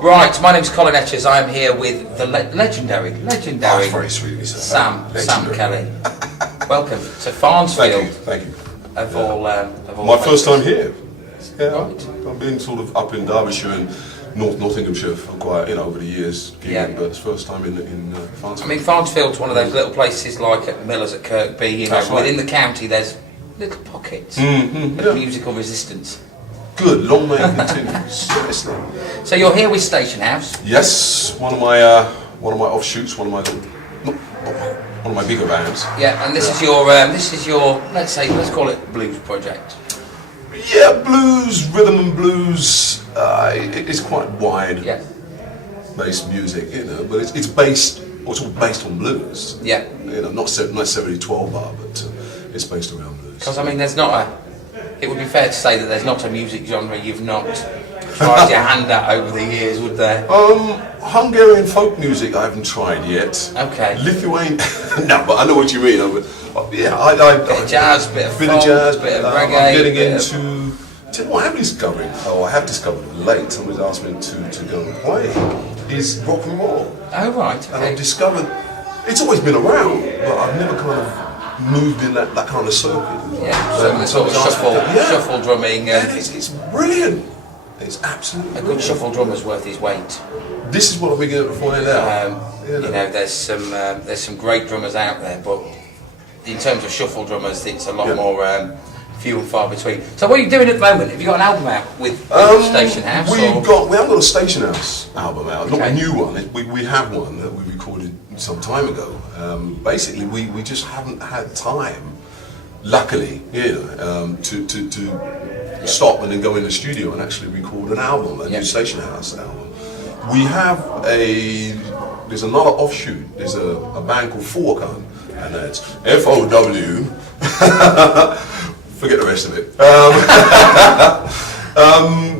Right, my name's Colin Etches. I am here with the legendary very sweet of you, sir. Sam Kelly. Welcome to Farnsfield. Thank you. Of all My first time here. Yeah, Right. I've been sort of up in Derbyshire and Nottinghamshire for quite, over the years. But it's first time in Farnsfield. I mean, Farnsfield's one of those little places like at Miller's at Kirkby. That's right. Within the county, there's little pockets Mm-hmm. of musical resistance. Good, long may it continue. Seriously. So you're here with Station House. Yes, one of my offshoots, one of my bigger bands. Yeah, and this is your let's call it blues project. Yeah, blues, rhythm and blues. It's quite wide. Yeah. Based music, but it's based, or it's all based on blues. Yeah. Not necessarily 12 bar, but it's based around blues. Because I mean, it would be fair to say that there's not a music genre you've not tried your hand at over the years, would there? Hungarian folk music I haven't tried yet. Okay. Lithuanian, no, but I know what you mean. Bit of jazz, bit of folk, bit of reggae. I'm getting into. Do you know what I have discovered? I have discovered late. Somebody's asked me to go and play. Is rock and roll. Oh right. Okay. And I've discovered it's always been around, but I've never kind of moved in that kind of circuit. Yeah. So sort of shuffle drumming. And it's brilliant. It's absolutely a good shuffle drummer's worth his weight. This is what I'm beginning to find out. There's some great drummers out there, but in terms of shuffle drummers, it's a lot more few and far between. So what are you doing at the moment? Have you got an album out with Station House? We haven't got a Station House album out, not a new one. We have one that we recorded some time ago. Basically, we just haven't had time, luckily, to stop and then go in the studio and actually record an album, a new Station House album. We have there's another offshoot. There's a band called Forkan, and that's FOW. Forget the rest of it.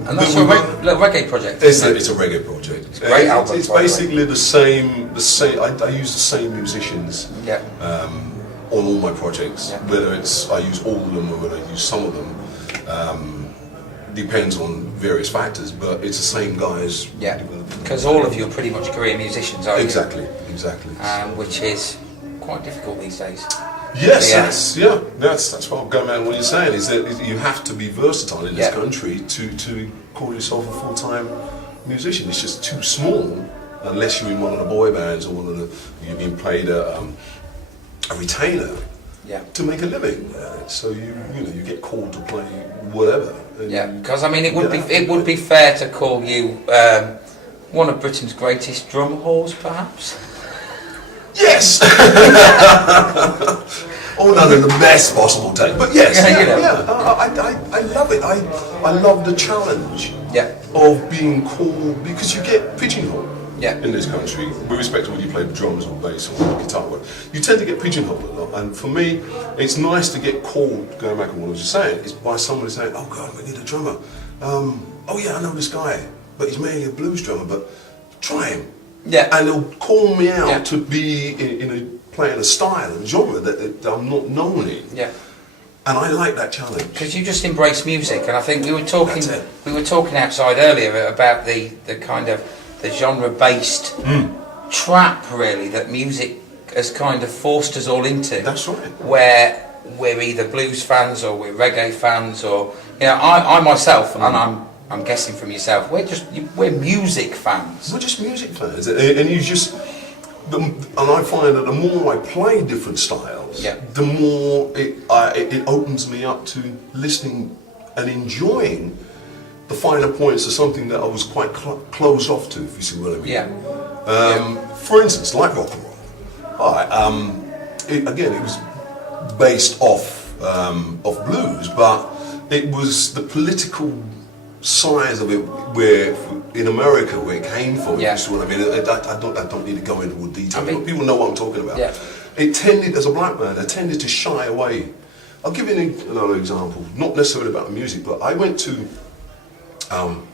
And that's a little reggae project. It's a reggae project. It's a great album. It's basically the same. I use the same musicians on all my projects. Yeah. Whether I use all of them or whether I use some of them. Depends on various factors, but it's the same guys. Yeah. Because all of you are pretty much career musicians, aren't you? Exactly. Which is quite difficult these days. Yes, that's what I'm going around. What you're saying is that you have to be versatile in this country to call yourself a full-time musician. It's just too small unless you're in one of the boy bands or you're being paid a retainer to make a living. So you get called to play whatever. Because I mean it would be fair to call you one of Britain's greatest drum whores, perhaps. Yes! None in the best possible take, but yes, I love it. I love the challenge of being called, because you get pigeonholed in this country, with respect to whether you play the drums or bass or guitar. You tend to get pigeonholed a lot, and for me, it's nice to get called, going back on what I was just saying, is by somebody saying, oh God, we need a drummer. I know this guy, but he's mainly a blues drummer, but try him. Yeah, and they'll call me out to be playing a style and genre that I'm not known in. Yeah, and I like that challenge because you just embrace music. And I think we were talking outside earlier about the kind of the genre-based trap really that music has kind of forced us all into. That's right. Where we're either blues fans or we're reggae fans, or I myself, and I'm guessing from yourself, we're music fans. We're just music fans, and I find that the more I play different styles, the more it opens me up to listening and enjoying the finer points of something that I was quite closed off to, if you see what I mean. For instance, like rock and roll. It was based off blues, but it was the political size of it, where in America, where it came from. You see what I mean? I don't need to go into all detail. People know what I'm talking about. It tended, as a black man, I tended to shy away. I'll give you another example, not necessarily about the music, but I went to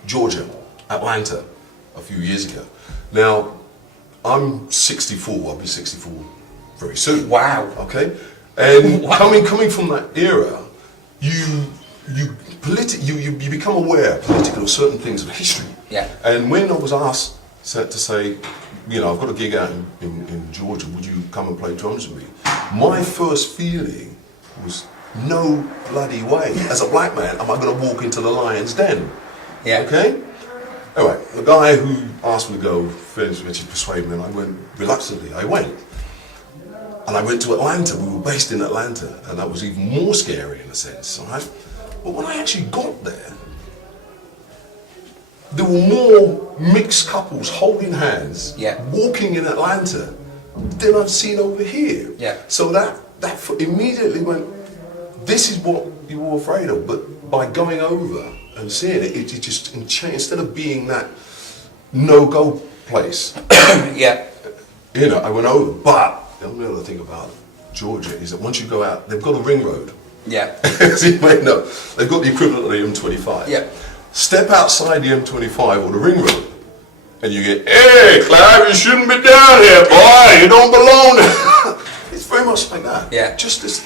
Georgia, Atlanta, a few years ago. Now, I'm 64. I'll be 64 very soon. Wow. Okay, and coming from that era, you you become aware politically of certain things of history. Yeah. And when I was asked to say, you know, I've got a gig out in Georgia, would you come and play drums with me? My first feeling was, no bloody way. As a black man, am I going to walk into the lion's den? Yeah. Okay? Anyway, the guy who asked me to go, which persuaded me, and I went reluctantly, I went. And I went to Atlanta, we were based in Atlanta, and that was even more scary in a sense. Right? But when I actually got there were more mixed couples holding hands, walking in Atlanta than I've seen over here. Yeah. So that immediately went, this is what you were afraid of, but by going over and seeing it, it just changed. Instead of being that no-go place, yeah, you know, I went over. But the only other thing about Georgia is that once you go out, they've got a ring road. Yeah. As you may know, they've got the equivalent of the M25. Yeah. Step outside the M25 or the ring road, and you get, hey, Clive, you shouldn't be down here, boy. You don't belong there. It's very much like that. Yeah. Just this.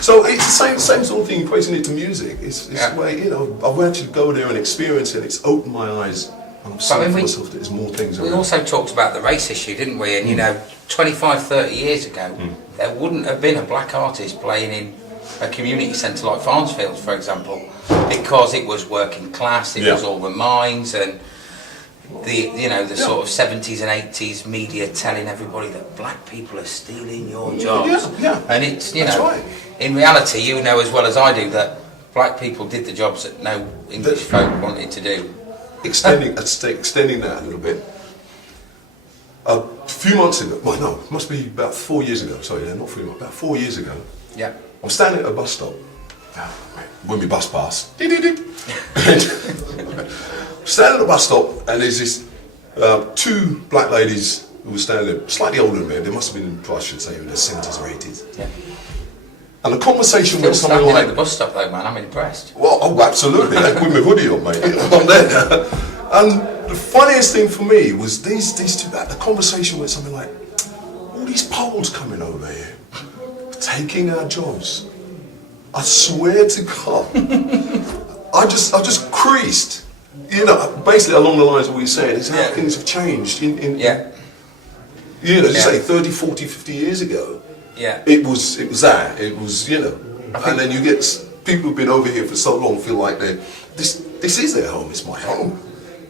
So it's the same sort of thing, equating it to music. It's the way, you know, I've actually go there and experience it. It's opened my eyes. And I'm saying to myself that there's more things around. We also talked about the race issue, didn't we? And you know, 25, 30 years ago, there wouldn't have been a black artist playing in a community centre like Farnsfield, for example, because it was working class, it was all the mines, and the sort of 70s and 80s media telling everybody that black people are stealing your jobs. And it's, you know, in reality, you know as well as I do that black people did the jobs that no English folk wanted to do. Extending that a little bit. A few months ago, well no, it must be about 4 years ago, sorry, not 3 months, about 4 years ago. Yeah. I'm standing at a bus stop, when my bus passed. Standing at a bus stop, and there's this two black ladies who were standing there, slightly older than me. They must have been, I should say, in their 70s or 80s. Yeah. And the conversation Still went something standing like, at the bus stop though, man. I'm impressed. well, oh, absolutely. With my hoodie on, mate. I'm there. And the funniest thing for me was these two. The conversation went something like, all these Poles coming over here, taking our jobs. I swear to God, I just creased. You know, basically along the lines of what you're saying, is how things have changed. You know, say 30, 40, 50 years ago. Yeah. It was, you know, and then you get people who've been over here for so long feel like this is their home. It's my home.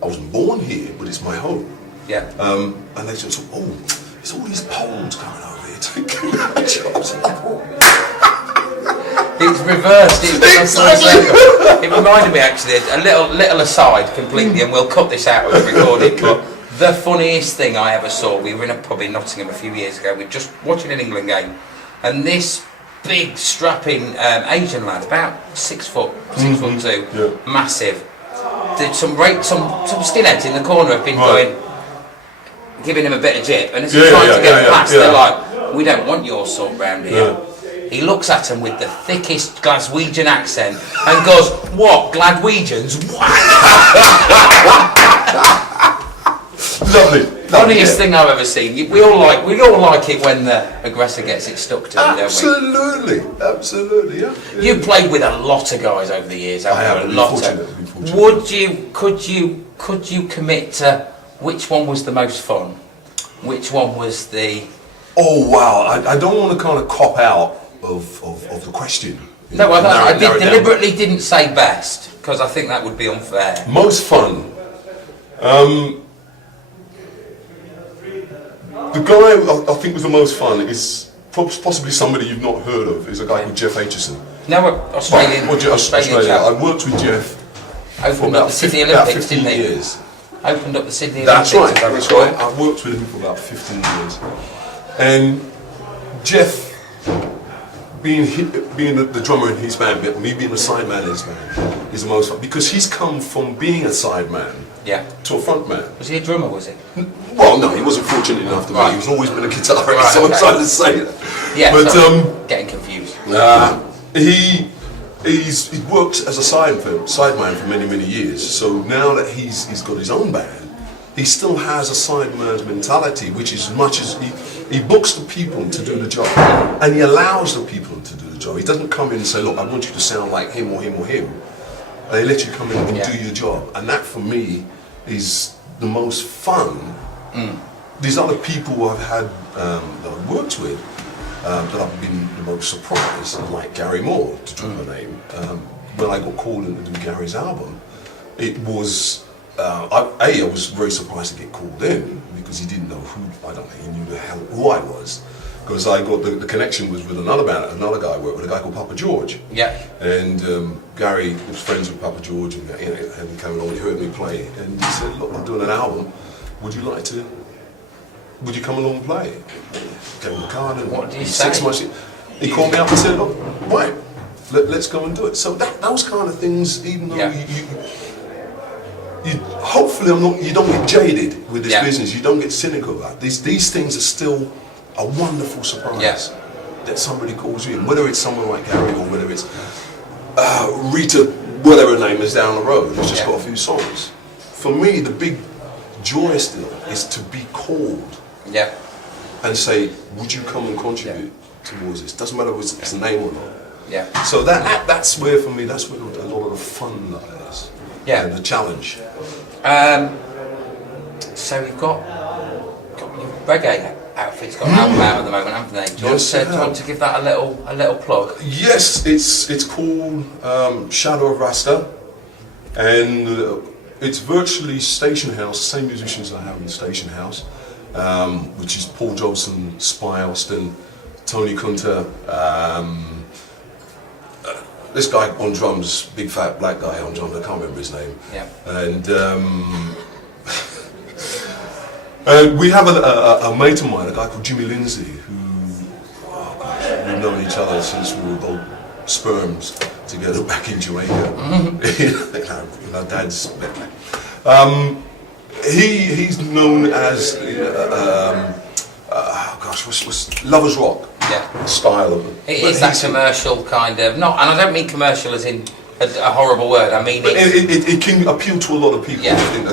I wasn't born here, but it's my home. Yeah. And they just, there's all these Poles coming over here taking our jobs. It's reversed. It reminded me actually, a little aside completely, and we'll cut this out of the recording, but the funniest thing I ever saw, we were in a pub in Nottingham a few years ago, we were just watching an England game, and this big strapping Asian lad, about 6 foot, 6'2", massive, some skinheads in the corner have been giving him a bit of jip, and as he's trying to get past, they're like, we don't want your sort round here. He looks at him with the thickest Glaswegian accent and goes, what, Gladwegians? Lovely. Funniest thing I've ever seen. We all like it when the aggressor gets it stuck to them, don't we? Absolutely, yeah. You played with a lot of guys over the years, haven't you? A lot of. Could you commit to which one was the most fun? Which one was the? Oh wow! I don't want to kind of cop out of the question. No, I deliberately didn't say best because I think that would be unfair. Most fun. The guy I think was the most fun is possibly somebody you've not heard of. Is a guy called Jeff Aitchison. No, Australian. Australia. I worked with Jeff for about 15 years. Opened up the Sydney Olympics. That's right. I worked with him for about 15 years. And Jeff, being the drummer in his band, me being the sideman in his band, is the most fun because he's come from being a sideman to a frontman. Was he a drummer? Was he? Well, no, he wasn't fortunate enough to be. He's always been a guitarist, so I'm trying to say that. Yeah, but getting confused. He worked as a sideman for many years. So now that he's got his own band, he still has a sideman's mentality, which is as much as he books the people to do the job, and he allows the people to do the job. He doesn't come in and say, look, I want you to sound like him or him or him. They let you come in and do your job. And that, for me, is the most fun. These other people I've had, that I've worked with, that I've been the most surprised, like Gary Moore, to drop a name. When I got called in to do Gary's album, it was, I was very surprised to get called in, because he didn't know who, I don't think he knew the hell who I was. Because I got the connection was with another band, another guy I worked with, a guy called Papa George. Yeah. And Gary was friends with Papa George, and he came along and he heard me play, and he said, look, I'm doing an album, would you come along and play? Gave him a card, and what did you say? 6 months, he called me up and said, look, right, let's go and do it. So those kind of things, even though you hopefully you don't get jaded with this business, you don't get cynical about it. These things are still a wonderful surprise that somebody calls you in, whether it's someone like Gary or whether it's Rita, whatever her name is down the road, who's just got a few songs. For me, the big joy still is to be called and say, would you come and contribute towards this? Doesn't matter if it's a name or not. So that's where, for me, that's where a lot of the fun is. And the challenge. So you've got your reggae outfit's got an album out at the moment, haven't they? Do you want to give that a little plug? Yes, it's called Shadow of Rasta, and it's virtually Station House, same musicians I have in Station House, which is Paul Jobson, Spy Austin, Tony Kunter, this guy on drums, big fat black guy on drums, I can't remember his name. And we have a mate of mine, a guy called Jimmy Lindsay, who, we've known each other since we were both sperms together back in Jamaica. With our dads. He's known as, what's Lovers Rock style of it. It is that commercial kind of, and I don't mean commercial as in a horrible word, I mean it can appeal to a lot of people. I think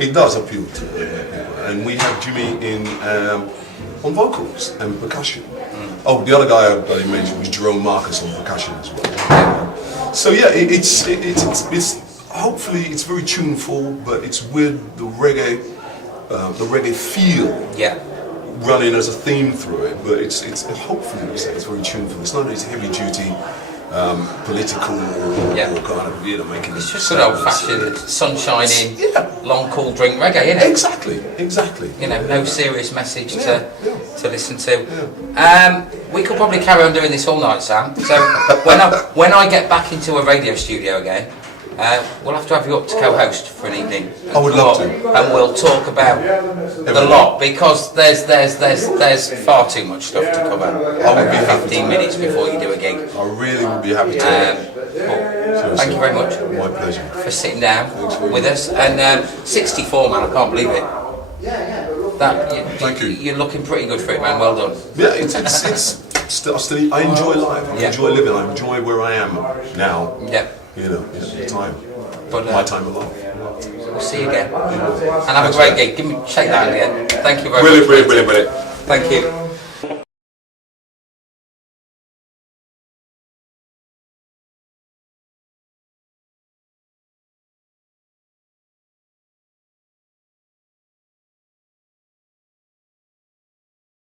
it does appeal to a lot of people. And we have Jimmy in on vocals and percussion. Oh, the other guy I mentioned was Jerome Marcus on percussion as well. So yeah, it's hopefully it's very tuneful, but it's with the reggae feel running as a theme through it. But it's hopefully it's very tuneful. It's not heavy duty. Political or kind of, making it's just good old fashioned, sunshining, long cool drink reggae, isn't it? Exactly. No serious message to listen to. We could probably carry on doing this all night, Sam. So when I get back into a radio studio again, we'll have to have you up to co-host for an evening. I would love to. And we'll talk about the lot, because there's far too much stuff to cover. I would be 15 minutes before you do a gig. I really would be happy to. Thank you very much. My pleasure. For sitting down with us. And 64, man, I can't believe it. Thank you. You're looking pretty good for it, man. Well done. Yeah, it's still I enjoy life. I enjoy living. I enjoy where I am now. The time. My time of life. We'll see you again. And have a great gig. Shake that again. Thank you very much. Brilliant. Thank you.